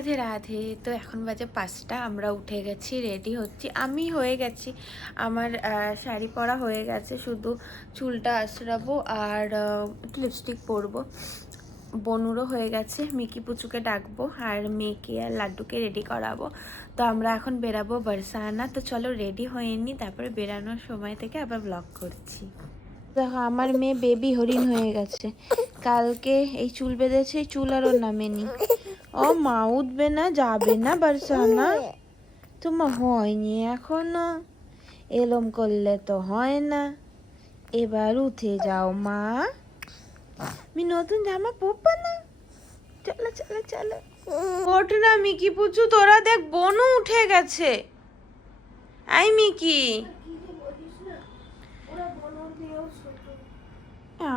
রাধে রাধে। তো এখন বাজে 5টা, আমরা উঠে গেছি, রেডি হচ্ছি। আমি হয়ে গেছি, আমার শাড়ি পরা হয়ে গেছে, শুধু চুলটা আঁচড়াবো আর একটু লিপস্টিক পরবো। বনুরও হয়ে গেছে, মিকি পুচুকে ডাকবো আর মেয়েকে আর লাড্ডুকে রেডি করাবো। তো আমরা এখন বেরাবো বারসানা। তো চলো রেডি হয়ে নি, তারপরে বেরানোর সময় থেকে আবার ব্লগ করছি। দেখো আমার মেয়ে বেবি হরিণ হয়ে গেছে। কালকে এই চুল বেঁধেছে, এই চুল আরও নামেনি। ও মা উঠবে না, যাবে না বারসানা? তোমার হয়নি এখনো, এলম করলে তো হয় না, এবার উঠে যাও মা। আমি নতুন জামা পরবো না, চলো চলো চলো। ওঠ না মিকি পুচু, তোরা দেখ বনু উঠে গেছে। আই মিকি,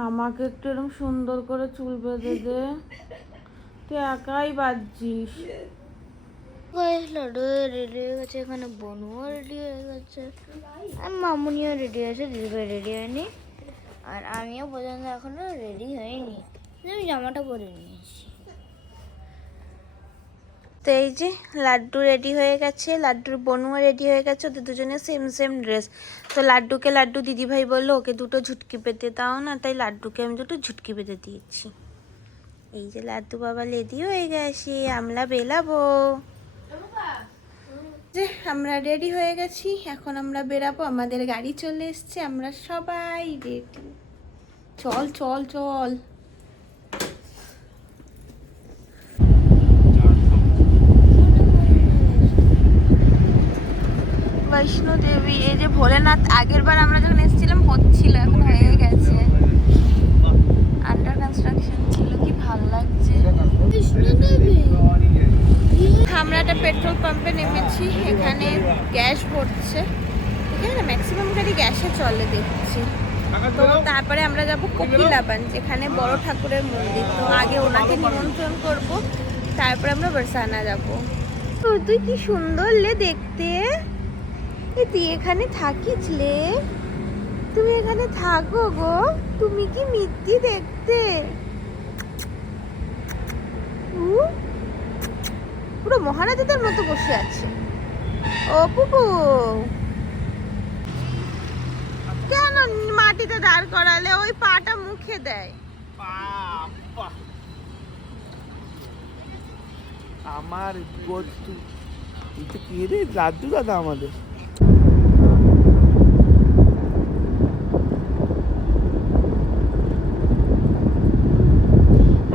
আমাকে একটু এরকম সুন্দর করে চুল বেঁধে দে, তুই একাই বাজছিস। লাড্ডু রেডি হয়ে গেছে, এখানে বনুও রেডি হয়ে গেছে, আর মামুনিও রেডি হয়েছে, দিদিভাই রেডি হয়নি, আর আমিও পর্যন্ত এখনো রেডি হয়নি, আমি জামাটা পরে নিয়েছি। তো এই যে লাড্ডু রেডি হয়ে গেছে, লাড্ডুর বনুও রেডি হয়ে গেছে, ওদের দুজনে সেম সেম ড্রেস। তো লাড্ডুকে লাড্ডু দিদিভাই বললো ওকে দুটো ঝুটকি পেতে দাও না, তাই লাড্ডুকে আমি দুটো ঝুটকি পেতে দিয়েছি। এই যে লাড্ডু বাবা রেডি হয়ে গেছে, আমরা বেলাবো। যে আমরা রেডি হয়ে গেছি, এখন আমরা বেরাবো, আমাদের গাড়ি চলে এসছে, আমরা সবাই রেডি। চল চল চল। বৈষ্ণো দেবী, এই যে ভোলেনাথ, আগের বার আমরা যখন এসেছিলাম হচ্ছিল, এখন হয়ে গেছে, আন্ডার কনস্ট্রাকশন ছিল, কি ভালো লাগছে। আমরা একটা পেট্রোল পাম্পে নেমেছি, এখানে গ্যাস ভরছে, এখানে ম্যাক্সিমাম গাড়ি গ্যাসে চলে দেখছি। তো তারপরে আমরা যাব কোকিলাবান, যেখানে বড় ঠাকুরের মন্দির। তো আগে ওনাকে নিমন্ত্রণ করব, তারপরে আমরা বারসানা যাব। তো তুই কি সুন্দর লে দেখতে, তুই এখানে থাকিস লে, তুমি এখানে থাকো গো, তুমি কি মিত্তি দেখতে, পুরো মহারাজাদের মতো বসে আছে। ও পুপু, কেন মাটিতে দাঁড় করালে, ওই পাটা মুখে দেয়। আমার কি রে লাড্ডু দাদা আমাদের।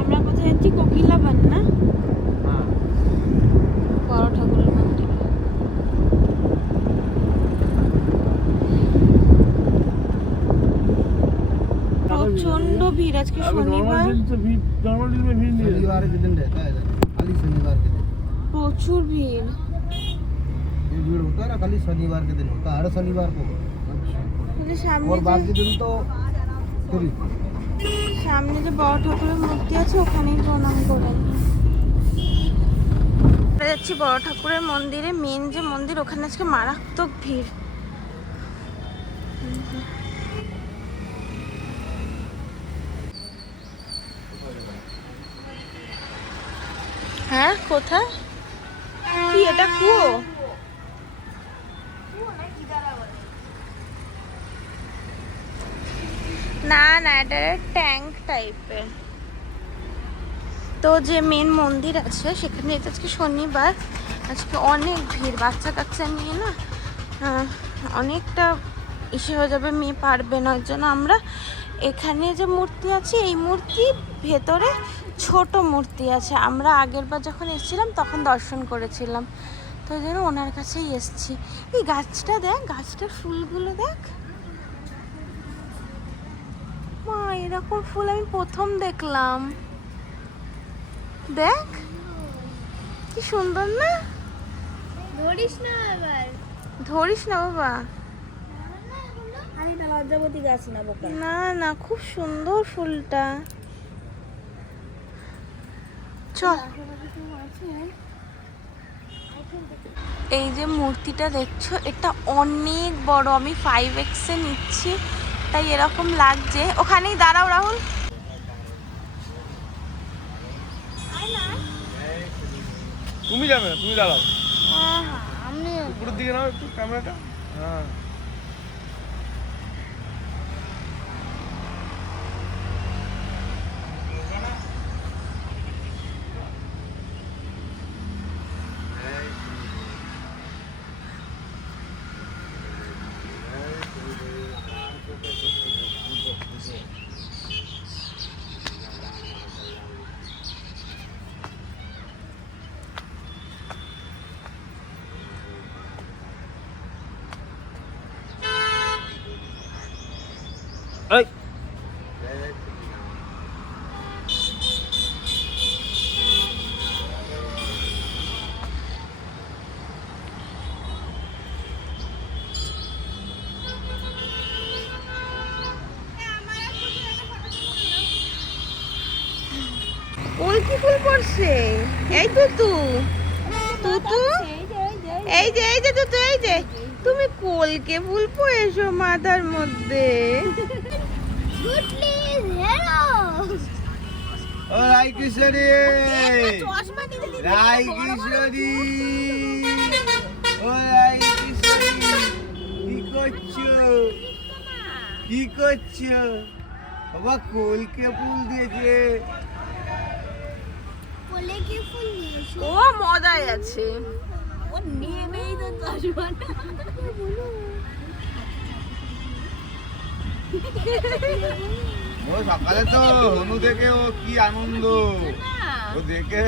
আমরা কোথায় যাচ্ছি? কোকিলাবান না, বড় ঠাকুরের মন্দির। প্রচন্ড ভিড়, আজকে শনিবার, প্রচুর ভিড়। ये भीड़ होता है ना खाली शनिवार के दिन होता है, हर शनिवार को। और बाकी दिन तो फ्री। সামনে যে বড় ঠাকুরের মূর্তি আছে, ওখানেই প্রণাম করেন। আমরা যাচ্ছি বড় ঠাকুরের মন্দিরে, মেন যে মন্দির, ওখানে আজকে মারাত্মক ভিড়। হ্যাঁ কোথায়, কি এটা কুয়ো? না না, এটা ট্যাঙ্ক টাইপের। তো যে মেন মন্দির আছে সেখানে, এটা আজকে শনিবার, আজকে অনেক ভিড়, বাচ্চা কাচ্চা নিয়ে না অনেকটা ইসে হয়ে যাবে, মেয়ে পারবে না। ওই জন্য আমরা এখানে যে মূর্তি আছে, এই মূর্তি ভেতরে ছোট মূর্তি আছে, আমরা আগের বার যখন এসেছিলাম তখন দর্শন করেছিলাম, তো ওই জন্য ওনার কাছেই এসছি। এই গাছটা দেখ, গাছটার ফুলগুলো দেখ মা, এরকম ফুল আমি প্রথম দেখলাম, দেখ কি সুন্দর না। ধরিস না এবার, ধরিস না বাবা, আরে না লজ্জাবতী গাছ না বোকা। না না, খুব সুন্দর ফুলটা। চল, এই যে মূর্তিটা দেখছো, এটা অনেক বড়, আমি 5x এ নিচ্ছি, তাই এরকম লাগছে। ওখানেই দাঁড়াও রাহুল। তুমি যাবে না, তুমি দাঁড়াও। আমি উপরের দিকে নাও একটু ক্যামেরাটা। হ্যাঁ এই ফুল কি ফুল পড়ছে? এই তুতু তুতু, এই যে তুতু, এই যে তুমি কলকে ফুল পড়েছো মাথার মধ্যে। ও রাই কিশোরী, রাই কিশোরী, ও রাই কিশোরী, কি করছো, কি করছো? বাবা কলকে ফুল দিয়েছে। ও মজাই আছে। ও সকালে তো হনু দেখে ও কি আনন্দ, ও দেখে।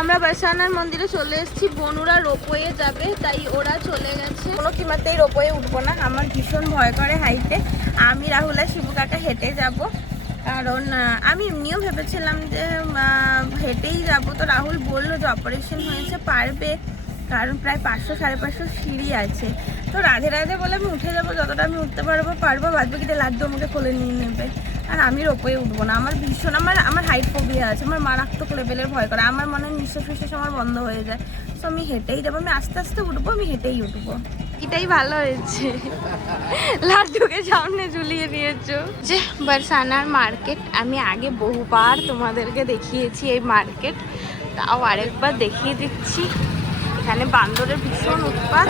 আমরা বারসানার মন্দিরে চলে এসেছি। বনুরা রোপওয়ে যাবে, তাই ওরা চলে গেছে। কোনো কিমাতেই রোপওয়ে উঠবো না, আমার ভীষণ ভয় করে হাইটে। আমি রাহুল আর শিবু কাকা হেঁটে যাব, কারণ আমি এমনিও ভেবেছিলাম যে হেঁটেই যাব। তো রাহুল বললো যে অপারেশন হয়েছে, পারবে, কারণ প্রায় 500-550 সিঁড়ি আছে। তো রাধে রাধে বলে আমি উঠে যাবো, যতটা আমি উঠতে পারবো, বাদ বাকিটা লাড্ডু আমাকে কোলে নিয়ে নেবে। আর আমি রোপওয়ে উঠবো না, আমার ভীষণ আমার হাইট ফোবিয়া আছে, আমার মারাত্মক লেভেলের ভয় করে। আমার মনে হয় নিঃশ্বাস ফিশ্বাস আমার বন্ধ হয়ে যায়। তো আমি হেঁটেই যাবো, আমি আস্তে আস্তে উঠবো, আমি হেঁটেই উঠবো। এটাই ভালো হয়েছে, লাড্ডুকে সামনে ঝুলিয়ে দিয়েছো। যে বারসানার মার্কেট আমি আগে বহুবার তোমাদেরকে দেখিয়েছি এই মার্কেট, তাও আরেকবার দেখিয়ে দিচ্ছি। এখানে বান্দরের ভীষণ উৎপাত।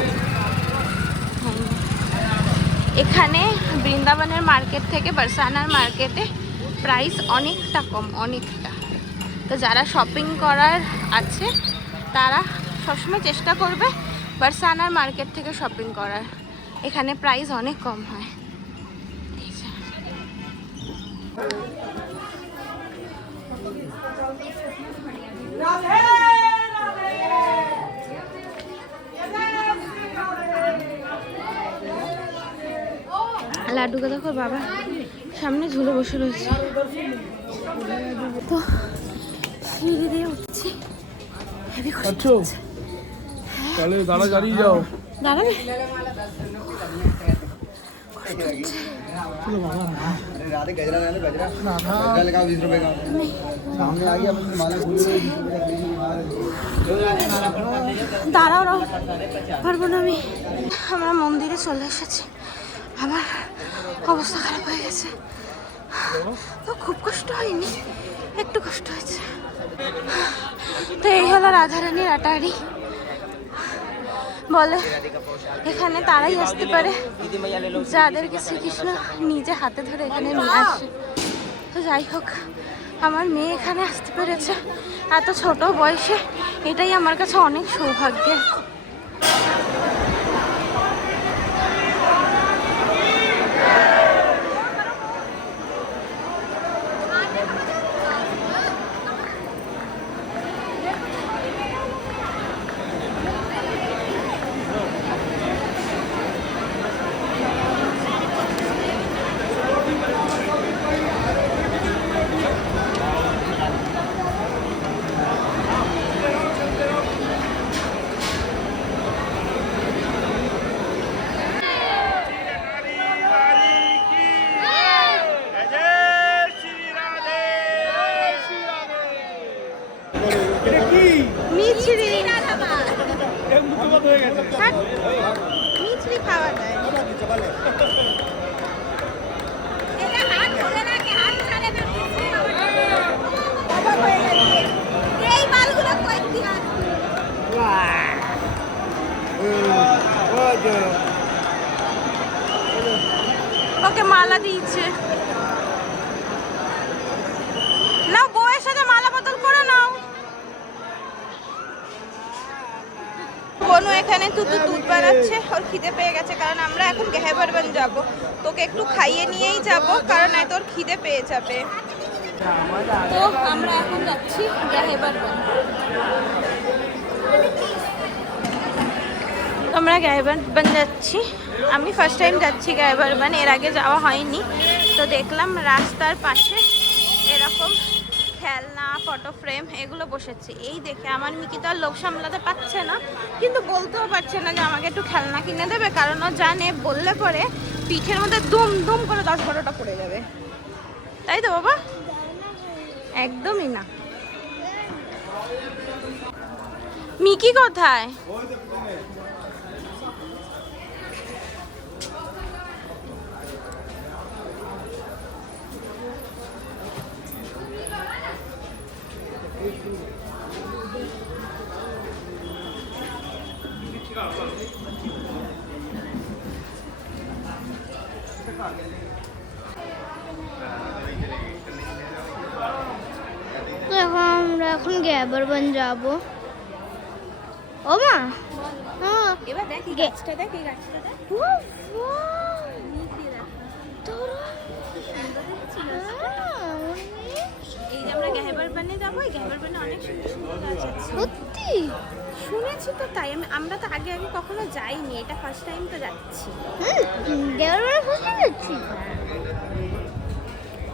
এখানে বৃন্দাবনের মার্কেট থেকে বারসানার মার্কেটে প্রাইস অনেকটা কম, অনেকটা। তো যারা শপিং করার আছে তারা সবসময় চেষ্টা করবে বারসানার মার্কেট থেকে শপিং করার, এখানে প্রাইস অনেক কম হয়। লাড্ডুকে দেখো বাবা সামনে ঝুলে বসে রয়েছে। তো সিঁড়ি দিয়ে উঠছি, হেভি কষ্ট হচ্ছে। তাহলে দাঁড়া, দাঁড়িয়ে যাও। দাঁড়াবে? राधे गजरा ले लो, गजरा गजरा लगाओ 20 रुपए का। सामने आ गया, अपनी माला भूल गई, 20 रुपए का खरीदी দাঁড়াও, পারবো না আমি। আমরা মন্দিরে চলে এসেছি, আমার অবস্থা খারাপ হয়ে গেছে। তো খুব কষ্ট হয়নি, একটু কষ্ট হয়েছে। তো এই হলো রাধারানীর আটারি। বলে এখানে তারাই আসতে পারে যাদেরকে শ্রীকৃষ্ণ নিজে হাতে ধরে এখানে নিয়ে আসে। তো যাই হোক, আমার মেয়ে এখানে আসতে পেরেছে এত ছোট বয়সে, এটাই আমার কাছে অনেক সৌভাগ্যের। মিছরি মিছরি খাওয়া যায়। ওকে মালা দিয়েছে। নাও, বউয়ের সাথে মালা বদল করে নাও। বনু এখানে দুধ বানাচ্ছে, ওর খিদে পেয়ে গেছে, কারণ আমরা এখন গেহেবারবান যাব। তোকে একটু খাইয়ে নিয়েই যাব, কারণ এত ওর খিদে পেয়ে যাবে। তো আমরা এখন যাচ্ছি গেহেবারবান। আমরা গেহেবারবান যাচ্ছি। আমি ফার্স্ট টাইম যাচ্ছি গেহেবারবান, এর আগে যাওয়া হয়নি। তো দেখলাম রাস্তার পাশে এরকম খেলনা, ফটো ফ্রেম এগুলো বসেছে। এই দেখে আমার মিকি তো আর লোভ সামলাতে পারছে না, কিন্তু বলতেও পারছে না যে আমাকে একটু খেলনা কিনে দেবে, কারণ ও জানে বললে পরে পিঠের মধ্যে দুম দুম করে 10-12টা পড়ে যাবে। তাই তো বাবা? একদমই না। মিকি কোথায়? তো আমরা এখন গেহেবারবান যাব। ও মা, হ্যাঁ এবার দেখ এই গাছটা, দেখ এই গাছটা দেখ। এই যে আমরা গেহেবারবানে যাবো, এই গেহেবারবানে অনেক সুন্দর সুন্দর গাছ আছে। সত্যি শুনেছি তো, তাই আমরা তো আগে কখনো যাইনি, এটা ফার্স্ট টাইম তো যাচ্ছি। গেহেবারবানে বুঝতে যাচ্ছি।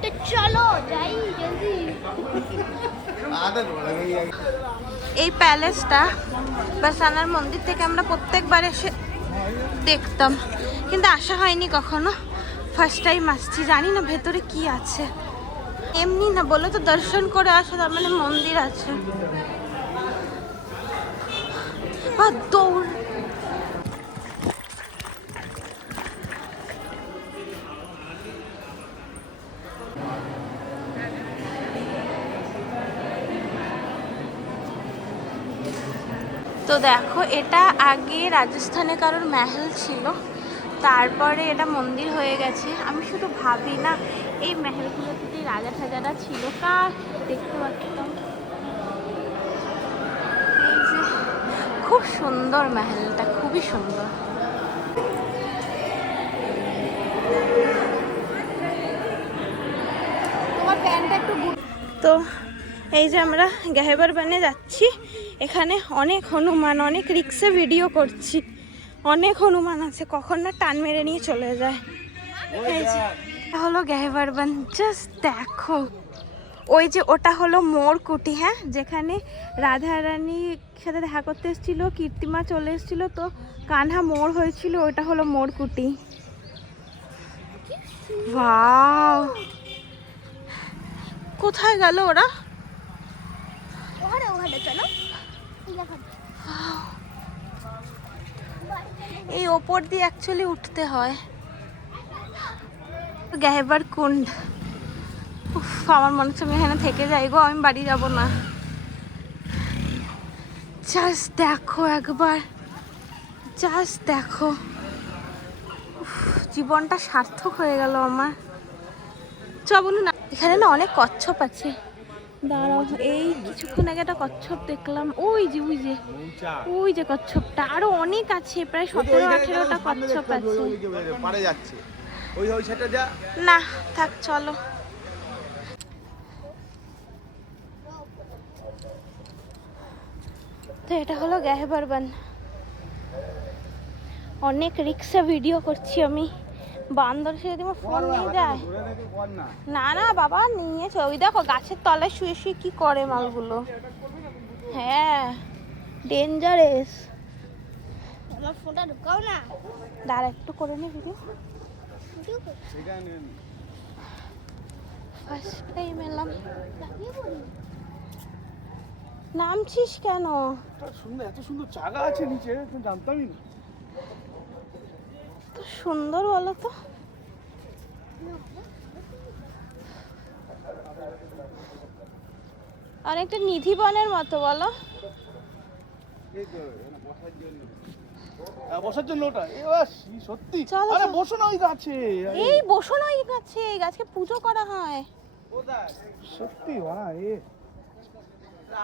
তো চলো যাই জলদি। এই প্যালেসটা বারসানার মন্দির থেকে আমরা প্রত্যেকবার এসে দেখতাম, কিন্তু আসা হয়নি কখনো। ফার্স্ট টাইম আসছি, জানি না ভেতরে কি আছে। এমনি না বলে তো দর্শন করে আসা, তার মানে মন্দির আছে। দৌড়। তো দেখো, এটা আগে রাজস্থানে কারোর মহল ছিল, তারপরে এটা মন্দির হয়ে গেছে। আমি শুধু ভাবি না এই মহলগুলো যদি রাজা ঠাজারা ছিল, কার দেখতে পাচ্তাম। এই যে খুব সুন্দর মহলটা, খুবই সুন্দর। তোমার প্যান্টটা একটু। তো এই যে আমরা গেহেবারবানে যাচ্ছি, এখানে অনেক হনুমান, অনেক রিক্সে ভিডিও করছি, অনেক হনুমান আছে, কখন না টান মেরে নিয়ে চলে যায়। এই যে হলো গেহেবারবান, জাস্ট দেখো। ওই যে ওটা হলো মোর কুটি, হ্যাঁ, যেখানে রাধা রানীর সাথে দেখা করতে এসেছিল, কীর্তিমা চলে এসেছিল, তো কানহা মোর হয়েছিল, ওটা হলো মোর কুটি। ওয়াও, কোথায় গেল ওরা? চলো এই ওপর দিয়ে অ্যাকচুয়ালি উঠতে হয়। গেহেবার কুণ্ড, আমার মনে হচ্ছে আমি এখানে থেকে যাই গো, আমি বাড়ি যাব না। জাস্ট দেখো একবার, জাস্ট দেখো, জীবনটা সার্থক হয়ে গেল আমার। চ বলুন না, এখানে না অনেক কচ্ছপ আছে। দাঁড়াও, এই কিছুক্ষণ আগে একটা কচ্ছপ দেখলাম, ওই যে ওই যে কচ্ছপটা, আরো অনেক আছে, প্রায় 17-18টা কচ্ছপ আছে। না থাক, চলো। তো এটা হলো গেহেবারবান। অনেক রিক্সা ভিডিও করছি আমি, বান্দর সে যদি আমার ফোন নিয়ে যায়। না না বাবা, নিয়েছে। ওই দেখো গাছের তলায় শুয়ে শুয়ে কি করে মালগুলো। হ্যাঁ, ডেঞ্জারাস। আমার ফোনটা ঢুকাও না। দাঁড়া একটু করে নি ভিডিও। ফার্স্ট টাইম এলাম। নামছিস কেন? এত সুন্দর জায়গা আছে নিচে, জানতামই না। সুন্দর বলো তো। অনেকটা নিধিবনের মতো বলো। বসার জন্য ওটা সত্যি চলো, আরে চলো। বসো না ওই গাছে এই বসো না এই গাছে, এই গাছকে পুজো করা হয়। সত্যি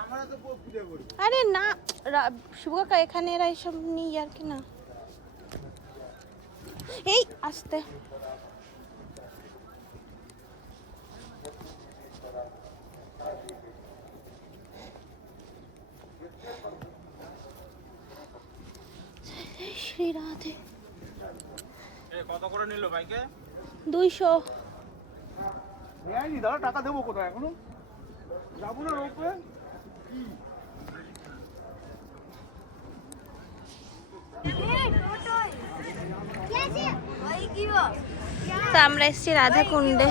আমরা তো পূজা করি। আরে না শিব কাকা এখানে এরা এসব নিয়ে আর কি না। এই আস্তে শ্রী রাধে। কত করে নিল বাইকে? 200। নেয়নি দাদা, টাকা দেবো কোথায় এখনো? যাবো না রোপে। তা আমরা এসেছি রাধা কুণ্ডে,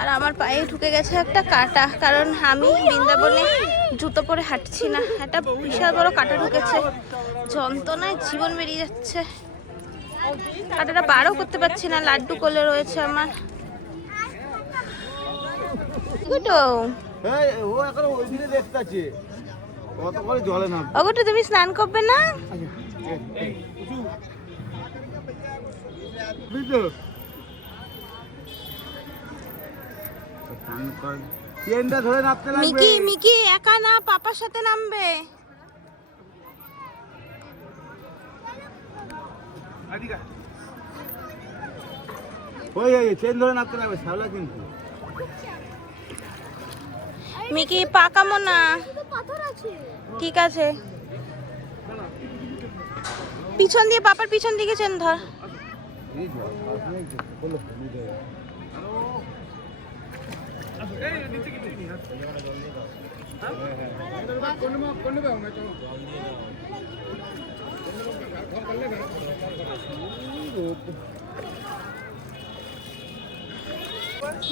আর আমার পায়ে ঢুকে গেছে একটা কাঁটা, কারণ আমি বৃন্দাবনে জুতো পরে হাঁটছি না। একটা বিশাল বড় কাঁটা ঢুকেছে, যন্ত্রণায় জীবন বেরিয়ে যাচ্ছে। কাঁটাটা পারও করতে পারছি না, লাড্ডু কোলে রয়েছে আমার। ও এখন ওই দিকে দেখতে আছে কত করে জলে নাম। ওগোটু তুমি স্নান করবে না? ট্রেনটা ধরে নামতে লাগবে। মিকি মিকি একা না, পাপার সাথে নামবে। ওই ট্রেন ধরে নামতে লাগবে শ্যাওলা কিন্তু। মিকি পাকামো না। ঠিক আছে, পিছন দিয়ে, পাপার পিছন দিকে চেন ধর।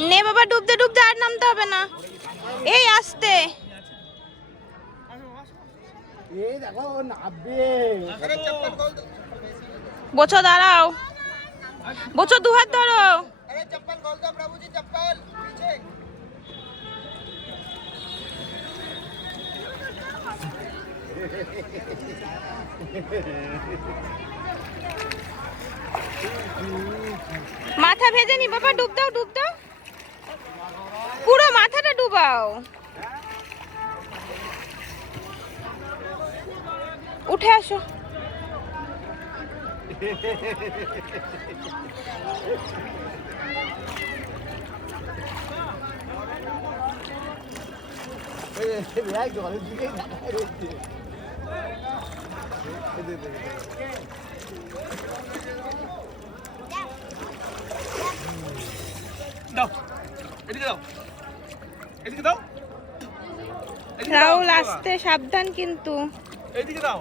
নে বাবা, ডুবতে ডুবতে আর নামতে হবে না। এই আস্তে, এই দেখো নামবে। বোছো দাঁড়াও, বোছো দুহাত ধরো। अरे चप्पल खोल दो प्रभु जी, चप्पल पीछे। মাথা ভেজে নি বাবা, ডুব দাও ডুব দাও, পুরো মাথাটা ডুবাও। উঠে আসো। জলের দিকেই তাকায় রয়েছে। দাও এদিকে দাও, এদিকে দাও, রাহুল আস্তে, সাবধান কিন্তু। এদিকে দাও।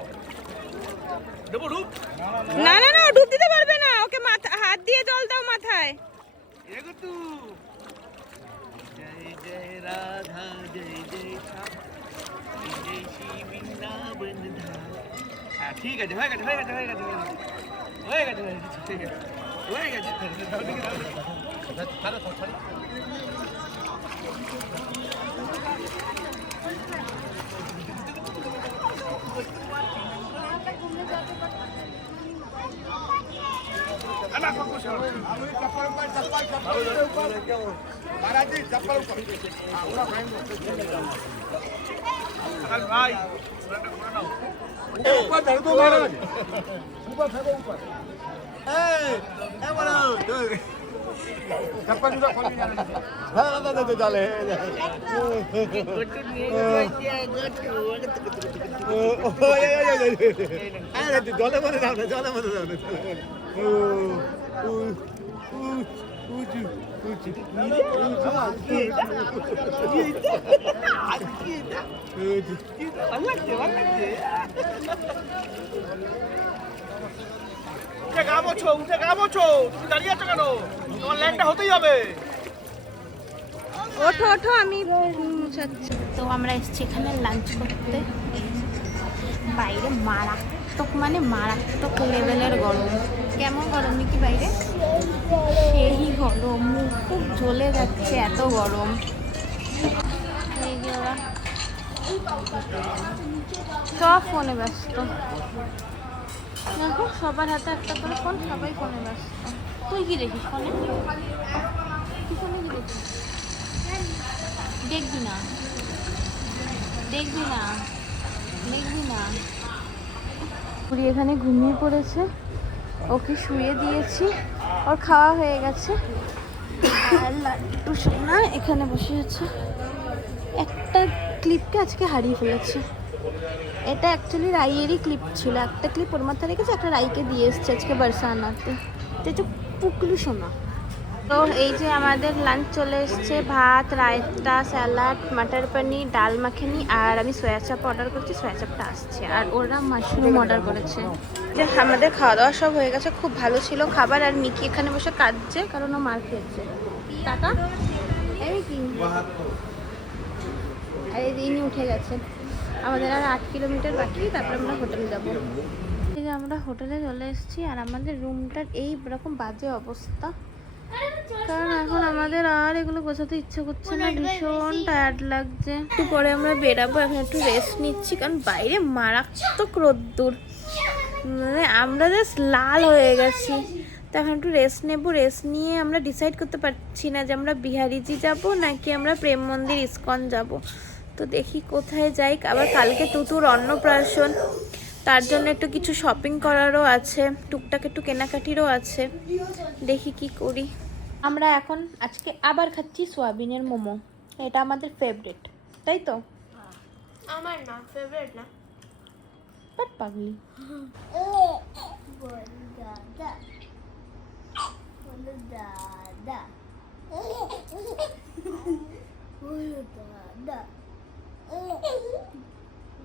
দেবো রূপ? না না না, ও ডুব দিতে পারবে না, ওকে মাথা হাত দিয়ে জল দাও মাথায়। এগোটু। জয় জয় রাধা জয় জয় শ্যাম, জয় জয় শ্রী বৃন্দাবন ধাম। হ্যাঁ ঠিক আছে, হয়ে গেছে হয়ে গেছে হয়ে গেছে হয়ে গেছে হয়ে গেছে ঠিক আছে হয়ে গেছে। দাও দিকে দাও। महाराज जी चप्पल ऊपर। भाई ऊपर धर दो महाराज, ऊपर फेंको ऊपर। बड़ा चप्पल जूता खोल के हाँ दे डाले अरे जले मरे जाओ जले मरे जाओ উঠে গা মোছো, উঠে গা মোছো। তুমি দাঁড়িয়ে আছো কেন? তোমার ল্যান্ডটা হতেই হবে। ওঠো ওঠো, আমি মুছাচ্ছি। তো আমরা এসেছি এখানে লাঞ্চ করতে। বাইরে মারাত্মক মানে মারাত্মক লেভেলের গরম। কেমন গরম নাকি বাইরে? সেই গরম, মুখ টুক জ্বলে যাচ্ছে, এত গরম। এই যে ওরা সব ফোনে ব্যস্ত, দেখো সবার হাতে একটা করে ফোন, সবাই ফোনে ব্যস্ত। তুই কি দেখিস ফোনে? তুই ফোনে কি দেখিস? দেখবি না, দেখবি না, দেখবি না। পুরি এখানে ঘুমিয়ে পড়েছে, ওকে শুয়ে দিয়েছি, ওর খাওয়া হয়ে গেছে। আর লাড্ডু সোনা এখানে বসে আছে। একটা ক্লিপকে আজকে হারিয়ে ফেলেছে। এটা অ্যাকচুয়ালি রাইয়েরই ক্লিপ ছিল, একটা ক্লিপ ওর মাথায় রেখেছে, একটা রাইকে দিয়ে এসছে আজকে বারসানাতে। এটা পুকলু সোনা। তো এই যে আমাদের লাঞ্চ চলে এসছে, ভাত, রায়তা, স্যালাড, মাটার পনির, ডাল মাখানি, আর আমি সয়া চাপ অর্ডার করেছি, সয়া চাপটা আসছে। আর ওরা মাশরুম অর্ডার করেছে। যে আমাদের খাওয়া দাওয়া সব হয়ে গেছে, খুব ভালো ছিল খাবার। আর মিকি এখানে বসে কাঁদছে কারণ ও মার খেয়েছে। টাকা এই কি, আর এই দিনই উঠে গেছে। আমাদের আর 8 কিলোমিটার বাকি, তারপরে আমরা হোটেলে যাবো। এই যে আমরা হোটেলে চলে এসেছি, আর আমাদের রুমটার এই রকম বাজে অবস্থা, কারণ এখন আমাদের আর এগুলো গোছাতে ইচ্ছে করছে না, ভীষণ টায়ার্ড লাগছে। একটু পরে আমরা বেরাবো, এখন একটু রেস্ট নিচ্ছি, কারণ বাইরে মারাত্মক রোদ্দুর, মানে আমরা জাস্ট লাল হয়ে গেছি। তো এখন একটু রেস্ট নেব, রেস্ট নিয়ে আমরা ডিসাইড করতে পারছি না যে আমরা বিহারিজি যাব নাকি আমরা প্রেম মন্দির ইস্কন যাব। তো দেখি কোথায় যাই। আবার কালকে তুতুর অন্নপ্রাশন, তার জন্য একটু কিছু শপিং করারও আছে, টুকটাক একটু কেনাকাটিরও আছে, দেখি কি করি। আমরা এখন আজকে আবার খাচ্ছি সোয়াবিনের মোমো, এটা আমাদের ফেভারিট, তাই তো? আমার না ফেভারিট না, বাট পাগলি। দাদা বলো দাদা, বলো দাদা,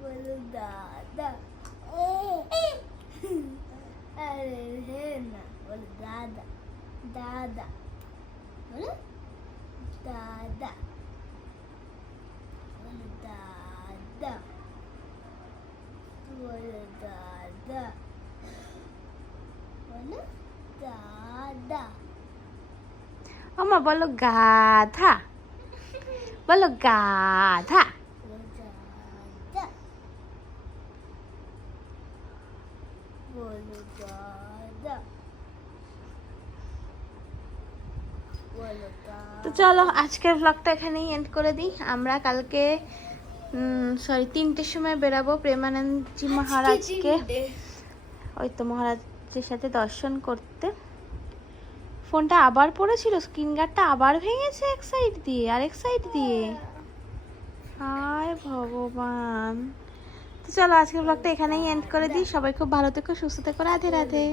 বলো দাদা, আরে হে না, বলো দাদা, দাদা, বলো দাদা, বলো দাদা, বলো দাদা, বলো দাদা। আমা বলো গাধা, বলো গাধা। তো চলো আজকের ব্লগটা এখানেই এন্ড করে দিই। আমরা কালকে 3টের সময় বেরাবো প্রেমানন্দজি মহারাজকে, ওই তো মহারাজের সাথে দর্শন করতে। ফোনটা আবার পড়েছিল, স্ক্রিন গার্ডটা আবার ভেঙেছে এক সাইড দিয়ে, আরেক সাইড দিয়ে, হায় ভগবান। তো চলো আজকের ব্লগটা এখানেই এন্ড করে দিই। সবাই খুব ভালো থেকো, সুস্থ থেকো, রাধে রাধে।